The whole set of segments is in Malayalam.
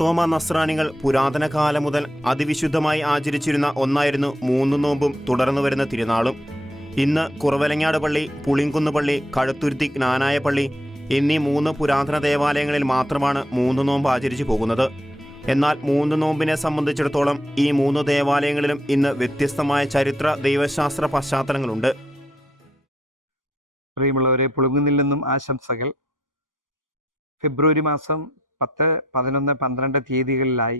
മാർത്തോമ നസ്രാണികൾ പുരാതന കാലം മുതൽ അതിവിശുദ്ധമായി ആചരിച്ചിരുന്ന ഒന്നായിരുന്നു മൂന്ന് നോമ്പും തുടർന്നു വരുന്ന തിരുനാളും. ഇന്ന് കുറവലങ്ങാട് പള്ളി, പുളിങ്കുന്ന് പള്ളി, കഴുത്തുരുത്തി ജ്ഞാനായ പള്ളി എന്നീ 3 പുരാതന ദേവാലയങ്ങളിൽ മാത്രമാണ് മൂന്ന് നോമ്പ് ആചരിച്ചു പോകുന്നത്. എന്നാൽ മൂന്ന് നോമ്പിനെ സംബന്ധിച്ചിടത്തോളം ഈ 3 ദേവാലയങ്ങളിലും ഇന്ന് വ്യത്യസ്തമായ ചരിത്ര ദൈവശാസ്ത്ര പശ്ചാത്തലങ്ങളുണ്ട്. പ്രിയമുള്ളവരെ, പുളിങ്കുന്നിൽ നിന്നും ആശംസകൾ. ഫെബ്രുവരി മാസം 10, 11, 12 തീയതികളിലായി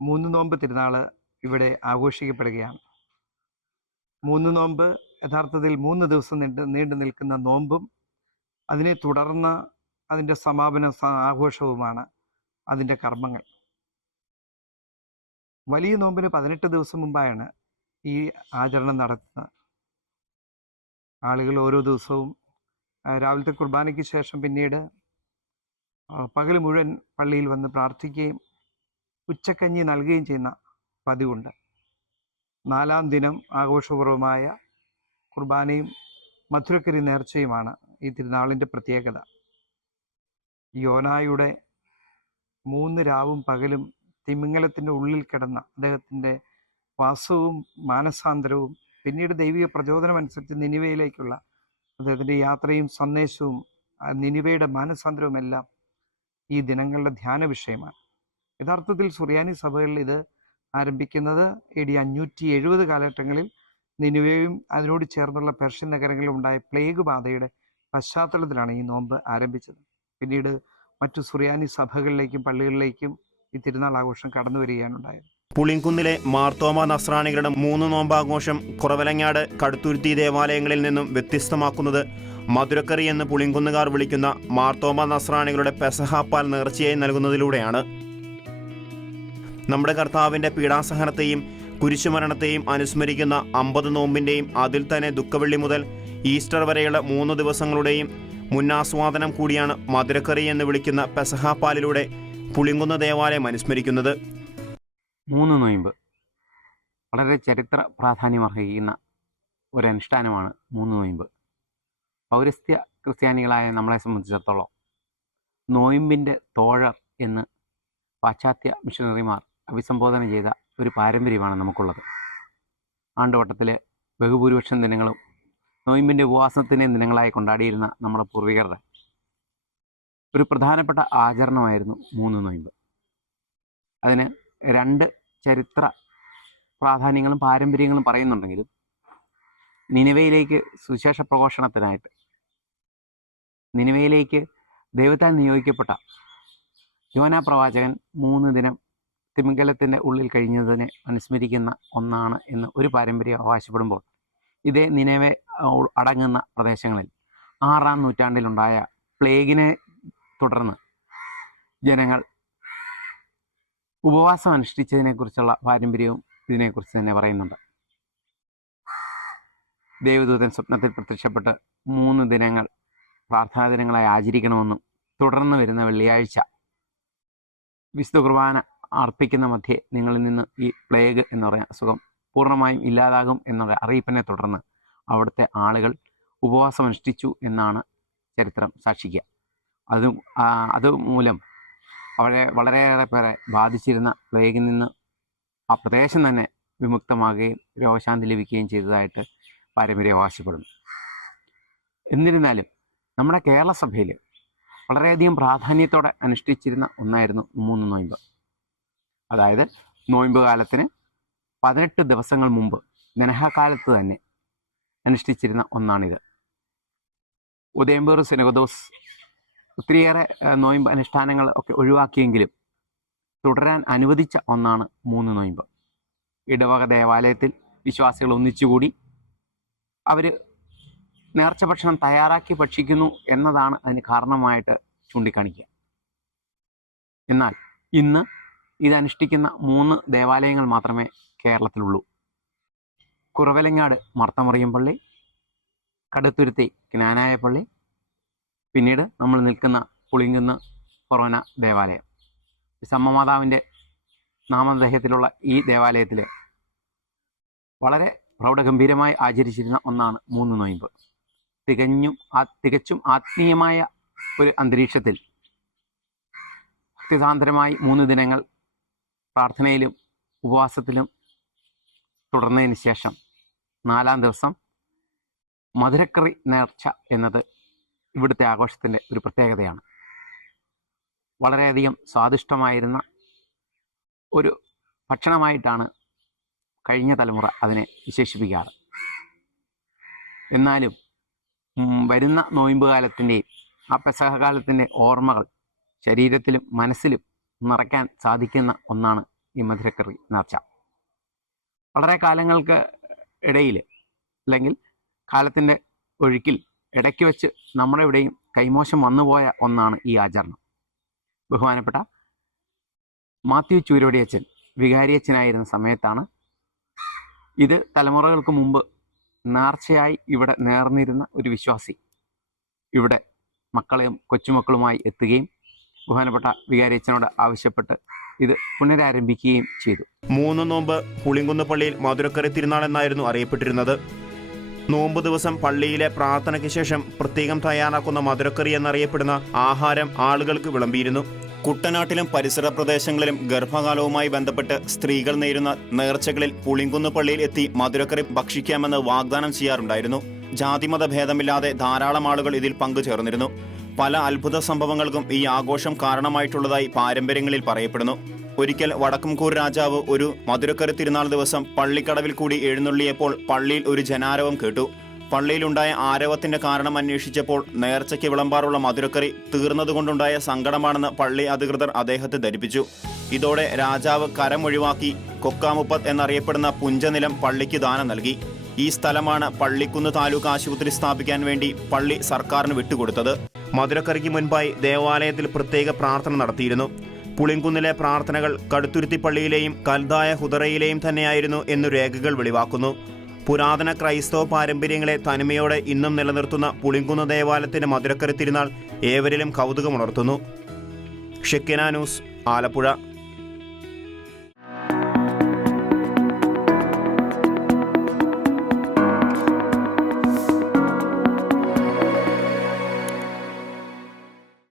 മൂന്ന് നോമ്പ് തിരുനാൾ ഇവിടെ ആഘോഷിക്കപ്പെടുകയാണ്. മൂന്ന് നോമ്പ് യഥാർത്ഥത്തിൽ 3 ദിവസം നീണ്ടു നിൽക്കുന്ന നോമ്പും അതിനെ തുടർന്ന് അതിൻ്റെ സമാപന ആഘോഷവുമാണ് അതിൻ്റെ കർമ്മങ്ങൾ. വലിയ നോമ്പിന് 18 ദിവസം മുമ്പാണ് ഈ ആചരണം നടത്തുന്നത്. ആളുകൾ ഓരോ ദിവസവും രാവിലത്തെ കുർബാനയ്ക്ക് ശേഷം പിന്നീട് പകൽ മുഴുവൻ പള്ളിയിൽ വന്ന് പ്രാർത്ഥിക്കുകയും ഉച്ചക്കഞ്ഞി നൽകുകയും ചെയ്യുന്ന പതിവുണ്ട്. 4-ാം ദിനം ആഘോഷപൂർവമായ കുർബാനയും മധുരക്കരി നേർച്ചയുമാണ് ഈ തിരുനാളിൻ്റെ പ്രത്യേകത. യോനായുടെ 3 രാവും പകലും തിമിംഗലത്തിൻ്റെ ഉള്ളിൽ കിടന്ന അദ്ദേഹത്തിൻ്റെ വാസവും മാനസാന്തരവും പിന്നീട് ദൈവിക പ്രചോദനമനുസരിച്ച് നിനിവയിലേക്കുള്ള അദ്ദേഹത്തിൻ്റെ യാത്രയും സന്ദേശവും നിനിവയുടെ മാനസാന്തരവും എല്ലാം ഈ ദിനങ്ങളുടെ ധ്യാന വിഷയമാണ്. യഥാർത്ഥത്തിൽ സുറിയാനി സഭകളിൽ ഇത് ആരംഭിക്കുന്നത് AD 570 കാലഘട്ടങ്ങളിൽ നിനിവയും അതിനോട് ചേർന്നുള്ള പേർഷ്യൻ നഗരങ്ങളിലും ഉണ്ടായ പ്ലേഗ് ബാധയുടെ പശ്ചാത്തലത്തിലാണ് ഈ നോമ്പ് ആരംഭിച്ചത്. പിന്നീട് മറ്റു സുറിയാനി സഭകളിലേക്കും പള്ളികളിലേക്കും ഈ തിരുനാൾ ആഘോഷം കടന്നു വരികയാണ് ഉണ്ടായത്. പുളിങ്കുന്നിലെ മാർത്തോമ നസ്രാണികളുടെ മൂന്ന് നോമ്പാഘോഷം കുറവലങ്ങാട്, കടുത്തുരുത്തി ദേവാലയങ്ങളിൽ നിന്നും വ്യത്യസ്തമാക്കുന്നത് മധുരക്കറി എന്ന് പുളിങ്കുന്നുകാർ വിളിക്കുന്ന മാർത്തോമ നസ്രാണികളുടെ പെസഹാപ്പാൽ നേർച്ചയായി നൽകുന്നതിലൂടെയാണ്. നമ്മുടെ കർത്താവിൻ്റെ പീഡാസഹനത്തെയും കുരിശുമരണത്തെയും അനുസ്മരിക്കുന്ന 50 നോമ്പിൻ്റെയും അതിൽ തന്നെ ദുഃഖവെള്ളി മുതൽ ഈസ്റ്റർ വരെയുള്ള 3 ദിവസങ്ങളുടെയും മുന്നാസ്വാദനം കൂടിയാണ് മധുരക്കറി എന്ന് വിളിക്കുന്ന പെസഹാപ്പാലിലൂടെ പുളിങ്കുന്ന് ദേവാലയം അനുസ്മരിക്കുന്നത്. മൂന്ന് നോയമ്പ് വളരെ ചരിത്ര പ്രാധാന്യമർഹിക്കുന്ന ഒരനുഷ്ഠാനമാണ് മൂന്ന് നോയമ്പ്. പൗരസ്ത്യ ക്രിസ്ത്യാനികളായ നമ്മളെ സംബന്ധിച്ചിടത്തോളം നോയമ്പിൻ്റെ തോഴർ എന്ന് പാശ്ചാത്യ മിഷണറിമാർ അഭിസംബോധന ചെയ്ത ഒരു പാരമ്പര്യമാണ് നമുക്കുള്ളത്. ആണ്ടുവട്ടത്തിലെ ബഹുഭൂരിപക്ഷം ദിനങ്ങളും നോയമ്പിൻ്റെ ഉപവാസത്തിൻ്റെ ദിനങ്ങളായി കൊണ്ടാടിയിരുന്ന നമ്മുടെ പൂർവികരുടെ ഒരു പ്രധാനപ്പെട്ട ആചരണമായിരുന്നു മൂന്ന് നോയമ്പ്. അതിന് 2 ചരിത്ര പ്രാധാന്യങ്ങളും പാരമ്പര്യങ്ങളും പറയുന്നുണ്ടെങ്കിലും നിനിവയിലേക്ക് സുവിശേഷ പ്രഘോഷണത്തിനായിട്ട് നിനിവയിലേക്ക് ദൈവത്താൽ നിയോഗിക്കപ്പെട്ട യോനാ പ്രവാചകൻ 3 ദിനം തിമിംഗലത്തിൻ്റെ ഉള്ളിൽ കഴിഞ്ഞതിനെ അനുസ്മരിക്കുന്ന ഒന്നാണ് എന്ന് ഒരു പാരമ്പര്യം അവകാശപ്പെടുമ്പോൾ, ഇതേ നിനിവ അടങ്ങുന്ന പ്രദേശങ്ങളിൽ 6-ാം നൂറ്റാണ്ടിലുണ്ടായ പ്ലേഗിനെ തുടർന്ന് ജനങ്ങൾ ഉപവാസം അനുഷ്ഠിച്ചതിനെക്കുറിച്ചുള്ള പാരമ്പര്യവും ഇതിനെക്കുറിച്ച് തന്നെ പറയുന്നുണ്ട്. ദേവദൂതൻ സ്വപ്നത്തിൽ പ്രത്യക്ഷപ്പെട്ട് 3 ദിനങ്ങൾ പ്രാർത്ഥനാ ദിനങ്ങളായി ആചരിക്കണമെന്നും തുടർന്ന് വരുന്ന വെള്ളിയാഴ്ച വിശുദ്ധ കുർബാന അർപ്പിക്കുന്ന മധ്യേ നിങ്ങളിൽ നിന്ന് ഈ പ്ലേഗ് എന്ന് പറയുന്ന അസുഖം പൂർണ്ണമായും ഇല്ലാതാകും എന്നുള്ള അറിയിപ്പിനെ തുടർന്ന് അവിടുത്തെ ആളുകൾ ഉപവാസം അനുഷ്ഠിച്ചു എന്നാണ് ചരിത്രം സാക്ഷിക്കുക. അതുമൂലം വളരെയേറെ പേരെ ബാധിച്ചിരുന്ന പ്ലേഗിൽ നിന്ന് ആ പ്രദേശം തന്നെ വിമുക്തമാകുകയും രോഗശാന്തി ലഭിക്കുകയും ചെയ്തതായിട്ട് പാരമ്പര്യം അവകാശപ്പെടുന്നു. എന്നിരുന്നാലും നമ്മുടെ കേരള സഭയിൽ വളരെയധികം പ്രാധാന്യത്തോടെ അനുഷ്ഠിച്ചിരുന്ന ഒന്നായിരുന്നു മൂന്ന് നോയമ്പ്. അതായത് നോയമ്പ് കാലത്തിന് 18 ദിവസങ്ങൾ മുമ്പ് നെനഹക്കാലത്ത് തന്നെ അനുഷ്ഠിച്ചിരുന്ന ഒന്നാണിത്. ഉദയംപേർ സിനഗോദോസ് ഒത്തിരിയേറെ നോയമ്പ് അനുഷ്ഠാനങ്ങൾ ഒക്കെ ഒഴിവാക്കിയെങ്കിലും തുടരാൻ അനുവദിച്ച ഒന്നാണ് മൂന്ന് നോയമ്പ്. ഇടവക ദേവാലയത്തിൽ വിശ്വാസികൾ ഒന്നിച്ചുകൂടി അവർ നേർച്ച ഭക്ഷണം തയ്യാറാക്കി ഭക്ഷിക്കുന്നു എന്നതാണ് അതിന് കാരണമായിട്ട് ചൂണ്ടിക്കാണിക്കുക. എന്നാൽ ഇന്ന് ഇതനുഷ്ഠിക്കുന്ന 3 ദേവാലയങ്ങൾ മാത്രമേ കേരളത്തിലുള്ളൂ. കുറവലങ്ങാട് മർത്തമറിയം പള്ളി, കടുത്തുരുത്തി ജ്ഞാനായ പള്ളി, പിന്നീട് നമ്മൾ നിൽക്കുന്ന പുളിങ്കുന്ന് ഫൊറോന ദേവാലയം. സമ്മമാതാവിൻ്റെ നാമധേയത്തിലുള്ള ഈ ദേവാലയത്തിൽ വളരെ പ്രൗഢഗംഭീരമായി ആചരിച്ചിരുന്ന ഒന്നാണ് മൂന്ന് നോയമ്പ്. തികച്ചും ആത്മീയമായ ഒരു അന്തരീക്ഷത്തിൽ ഭക്തിസാന്ദ്രമായി 3 ദിനങ്ങൾ പ്രാർത്ഥനയിലും ഉപവാസത്തിലും തുടർന്നതിന് ശേഷം 4-ാം ദിവസം മധുരക്കറി നേർച്ച എന്നത് ഇവിടുത്തെ ആഘോഷത്തിൻ്റെ ഒരു പ്രത്യേകതയാണ്. വളരെയധികം സ്വാദിഷ്ടമായിരുന്ന ഒരു ഭക്ഷണമായിട്ടാണ് കഴിഞ്ഞ തലമുറ അതിനെ വിശേഷിപ്പിക്കാറ്. എന്നാലും വരുന്ന നോയമ്പ് കാലത്തിൻ്റെയും ആ പെസഹ കാലത്തിൻ്റെ ഓർമ്മകൾ ശരീരത്തിലും മനസ്സിലും നിറയ്ക്കാൻ സാധിക്കുന്ന ഒന്നാണ് ഈ മധുരക്കറി നേർച്ച. വളരെ കാലങ്ങൾക്ക് ഇടയിൽ അല്ലെങ്കിൽ കാലത്തിൻ്റെ ഒഴുക്കിൽ ഇടയ്ക്ക് വെച്ച് നമ്മുടെ ഇവിടെയും കൈമോശം വന്നുപോയ ഒന്നാണ് ഈ ആചരണം. ബഹുമാനപ്പെട്ട മാത്യു ചൂരോടിയച്ഛൻ വികാരിയച്ഛനായിരുന്ന സമയത്താണ് ഇത് തലമുറകൾക്ക് മുമ്പ് നേർച്ചയായി ഇവിടെ നേർന്നിരുന്ന ഒരു വിശ്വാസി ഇവിടെ മക്കളെയും കൊച്ചുമക്കളുമായി എത്തുകയും ബഹുമാനപ്പെട്ട വികാരിയച്ഛനോട് ആവശ്യപ്പെട്ട് ഇത് പുനരാരംഭിക്കുകയും ചെയ്തു. 3 നോമ്പ് പുളിങ്കുന്ന് പള്ളിയിൽ മധുരക്കറി തിരുനാൾ എന്നായിരുന്നു അറിയപ്പെട്ടിരുന്നത്. നോമ്പ് ദിവസം പള്ളിയിലെ പ്രാർത്ഥനയ്ക്ക് ശേഷം പ്രത്യേകം തയ്യാറാക്കുന്ന മധുരക്കറി എന്നറിയപ്പെടുന്ന ആഹാരം ആളുകൾക്ക് വിളമ്പിയിരുന്നു. കുട്ടനാട്ടിലും പരിസര പ്രദേശങ്ങളിലും ഗർഭകാലവുമായി ബന്ധപ്പെട്ട് സ്ത്രീകൾ നേരുന്ന നേർച്ചകളിൽ പുളിങ്കുന്ന് പള്ളിയിൽ എത്തി മധുരക്കറി ഭക്ഷിക്കാമെന്ന് വാഗ്ദാനം ചെയ്യാറുണ്ടായിരുന്നു. ജാതിമത ഭേദമില്ലാതെ ധാരാളം ആളുകൾ ഇതിൽ പങ്കുചേർന്നിരുന്നു. പല അത്ഭുത സംഭവങ്ങൾക്കും ഈ ആഘോഷം കാരണമായിട്ടുള്ളതായി പാരമ്പര്യങ്ങളിൽ പറയപ്പെടുന്നു. ഒരിക്കൽ വടക്കുംകൂർ രാജാവ് ഒരു മധുരക്കറി തിരുനാൾ ദിവസം പള്ളിക്കടവിൽ കൂടി എഴുന്നള്ളിയപ്പോൾ പള്ളിയിൽ ഒരു ജനാരവം കേട്ടു. പള്ളിയിലുണ്ടായ ആരവത്തിന്റെ കാരണം അന്വേഷിച്ചപ്പോൾ നേർച്ചയ്ക്ക് വിളമ്പാറുള്ള മധുരക്കറി തീർന്നതുകൊണ്ടുണ്ടായ സങ്കടമാണെന്ന് പള്ളി അധികൃതർ അദ്ദേഹത്തെ ധരിപ്പിച്ചു. ഇതോടെ രാജാവ് കരമൊഴിവാക്കി കൊക്കാമുപ്പത്ത് എന്നറിയപ്പെടുന്ന പുഞ്ചനിലം പള്ളിക്ക് ദാനം നൽകി. ഈ സ്ഥലമാണ് പള്ളിക്കുന്ന് താലൂക്ക് ആശുപത്രി സ്ഥാപിക്കാൻ വേണ്ടി പള്ളി സർക്കാരിന് വിട്ടുകൊടുത്തത്. മധുരക്കറിക്ക് മുൻപായി ദേവാലയത്തിൽ പ്രത്യേക പ്രാർത്ഥന നടത്തിയിരുന്നു. പുളിങ്കുന്നിലെ പ്രാർത്ഥനകൾ കടുത്തുരുത്തി പള്ളിയിലെയും കൽദായ ഹുദറയിലെയും തന്നെയായിരുന്നു എന്നു രേഖകൾ വെളിവാക്കുന്നു. പുരാതന ക്രൈസ്തവ പാരമ്പര്യങ്ങളെ തനിമയോടെ ഇന്നും നിലനിർത്തുന്ന പുളിങ്കുന്ന് ദേവാലയത്തിന്റെ മധുരക്കറി തിരുനാൾ ഏവരിലും കൗതുകമുണർത്തുന്നു. Shekinah news, Alappuzha.